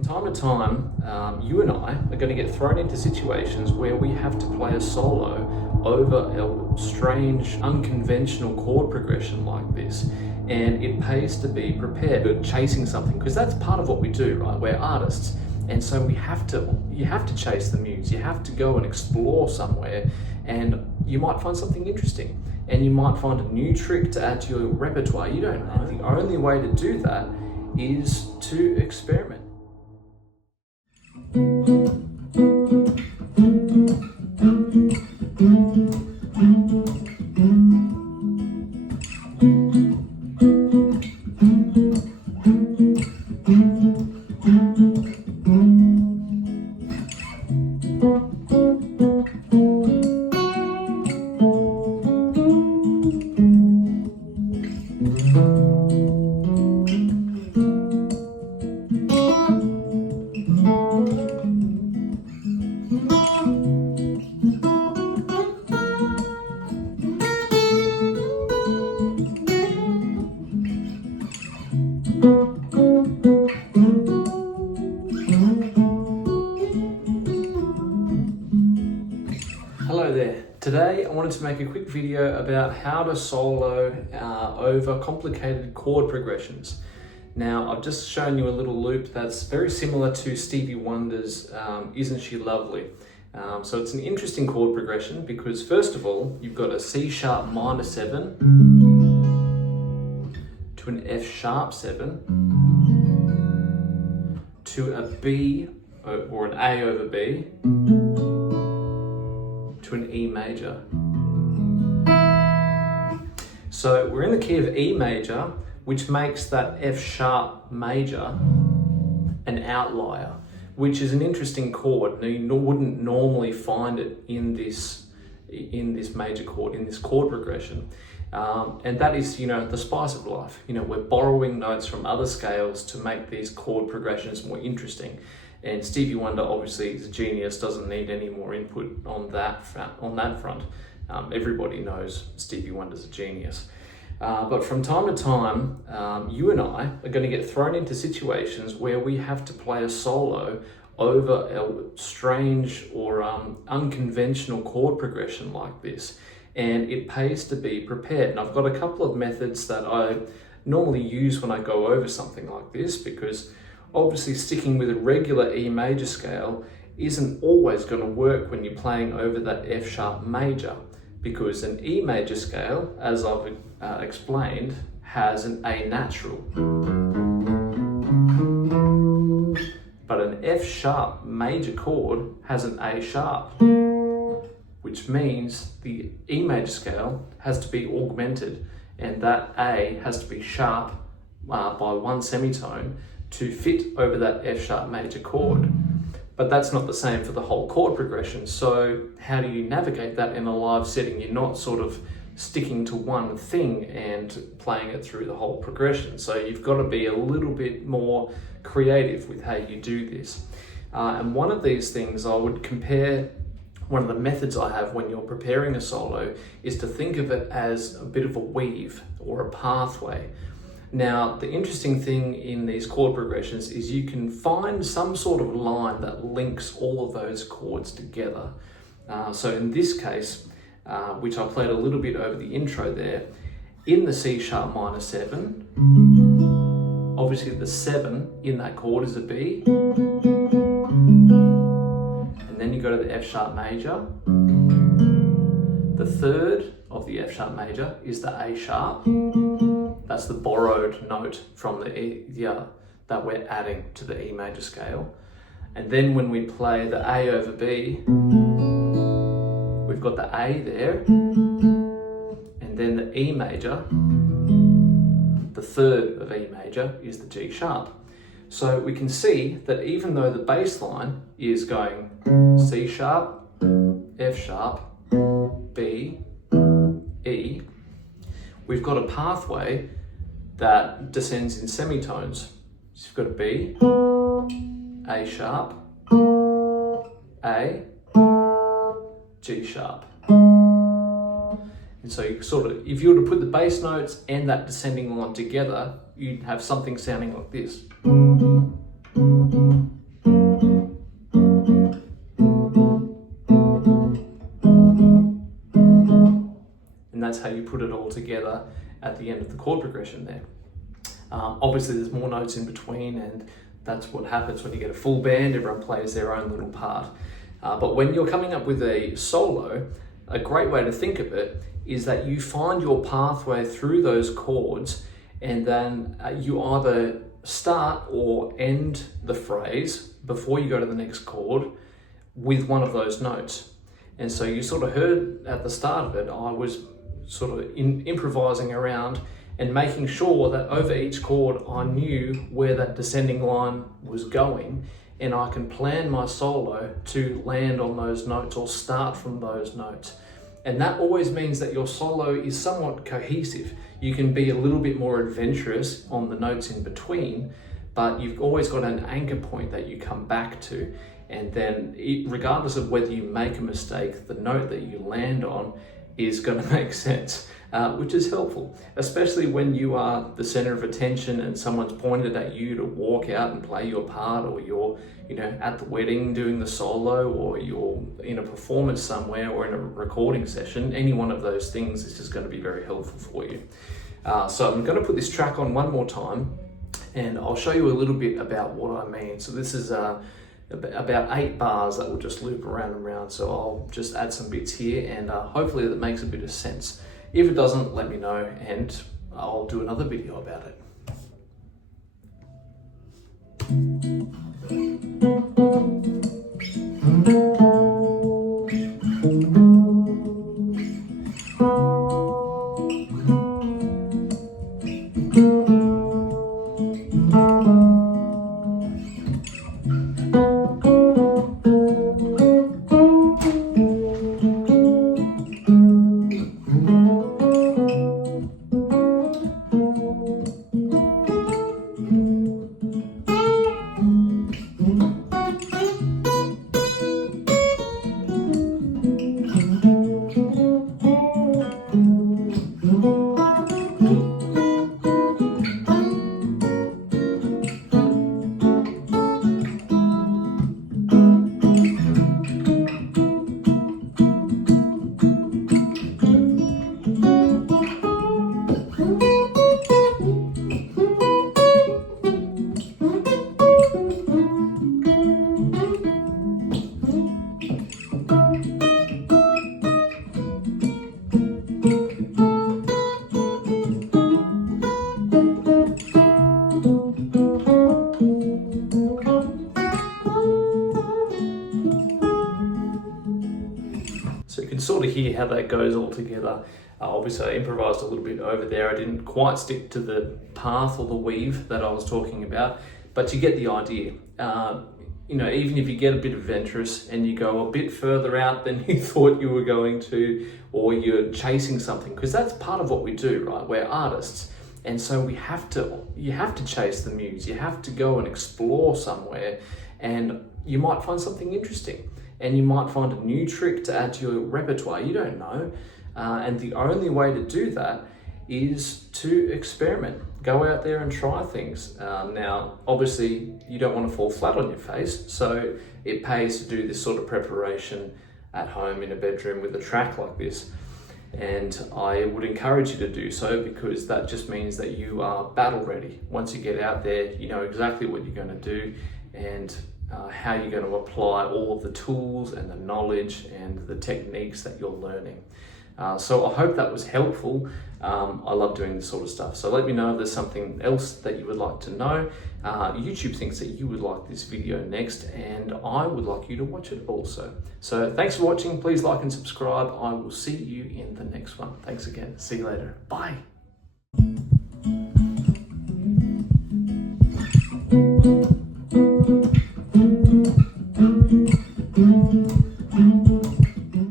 From time to time, you and I are going to get thrown into situations where we have to play a solo over a strange, unconventional chord progression like this. And it pays to be prepared for chasing something, because that's part of what we do, right? We're artists. And so you have to chase the muse. You have to go and explore somewhere, and you might find something interesting. And you might find a new trick to add to your repertoire. You don't know. The only way to do that is to experiment. Hello there. Today I wanted to make a quick video about how to solo over complicated chord progressions. Now, I've just shown you a little loop that's very similar to Stevie Wonder's Isn't She Lovely? So it's an interesting chord progression because first of all, you've got a C sharp minor 7 to an F sharp 7 to a B or an A over B to an E major. So we're in the key of E major, which makes that F sharp major an outlier, which is an interesting chord. Now, you wouldn't normally find it in this major chord, in this chord progression. And that is, the spice of life. We're borrowing notes from other scales to make these chord progressions more interesting. And Stevie Wonder obviously is a genius, doesn't need any more input on that front. Everybody knows Stevie Wonder's a genius. But from time to time, you and I are going to get thrown into situations where we have to play a solo over a strange or unconventional chord progression like this. And it pays to be prepared. And I've got a couple of methods that I normally use when I go over something like this, because obviously sticking with a regular E major scale isn't always going to work when you're playing over that F sharp major, because an E major scale, as I've explained, has an A natural. But an F sharp major chord has an A sharp, which means the E major scale has to be augmented, and that A has to be sharp by one semitone to fit over that F sharp major chord. But that's not the same for the whole chord progression. So how do you navigate that in a live setting? You're not sort of sticking to one thing and playing it through the whole progression. So you've got to be a little bit more creative with how you do this. And one of these things I would compare, one of the methods I have when you're preparing a solo is to think of it as a bit of a weave or a pathway. Now, the interesting thing in these chord progressions is you can find some sort of line that links all of those chords together. So in this case, which I played a little bit over the intro there, in the C sharp minor 7, obviously the 7 in that chord is a B, and then you go to the F sharp major. The third of the F sharp major is the A sharp. That's the borrowed note from the E that we're adding to the E major scale. And then when we play the A over B, we've got the A there, and then the E major, the third of E major is the G sharp. So we can see that even though the bass line is going C sharp, F sharp, B, E, we've got a pathway that descends in semitones. So you've got a B, A sharp, A, G sharp. And so you sort of, if you were to put the bass notes and that descending line together, you'd have something sounding like this. put it all together at the end of the chord progression there. Obviously there's more notes in between, and that's what happens when you get a full band. Everyone plays their own little part. But when you're coming up with a solo, a great way to think of it is that you find your pathway through those chords, and then you either start or end the phrase before you go to the next chord with one of those notes. And so you sort of heard at the start of it, I was sort of improvising around and making sure that over each chord I knew where that descending line was going, and I can plan my solo to land on those notes or start from those notes. And that always means that your solo is somewhat cohesive. You can be a little bit more adventurous on the notes in between, but you've always got an anchor point that you come back to. And then regardless of whether you make a mistake, the note that you land on is going to make sense, which is helpful, especially when you are the center of attention and someone's pointed at you to walk out and play your part, or you're, at the wedding doing the solo, or you're in a performance somewhere or in a recording session. Any one of those things is just going to be very helpful for you. So I'm going to put this track on one more time, and I'll show you a little bit about what I mean. So this is about 8 bars that will just loop around and around. So I'll just add some bits here, and hopefully that makes a bit of sense. If it doesn't, let me know, and I'll do another video about it. So you can sort of hear how that goes all together. Obviously I improvised a little bit over there. I didn't quite stick to the path or the weave that I was talking about, but you get the idea. Even if you get a bit adventurous and you go a bit further out than you thought you were going to, or you're chasing something, because that's part of what we do, right? We're artists. And so you have to chase the muse. You have to go and explore somewhere, and you might find something interesting. And you might find a new trick to add to your repertoire, you don't know. And the only way to do that is to experiment. Go out there and try things. Now, obviously, you don't want to fall flat on your face, so it pays to do this sort of preparation at home in a bedroom with a track like this. And I would encourage you to do so, because that just means that you are battle ready. Once you get out there, you know exactly what you're going to do, and how you're going to apply all of the tools and the knowledge and the techniques that you're learning. So I hope that was helpful. I love doing this sort of stuff. So let me know if there's something else that you would like to know. YouTube thinks that you would like this video next, and I would like you to watch it also. So thanks for watching. Please like and subscribe. I will see you in the next one. Thanks again. See you later. Bye.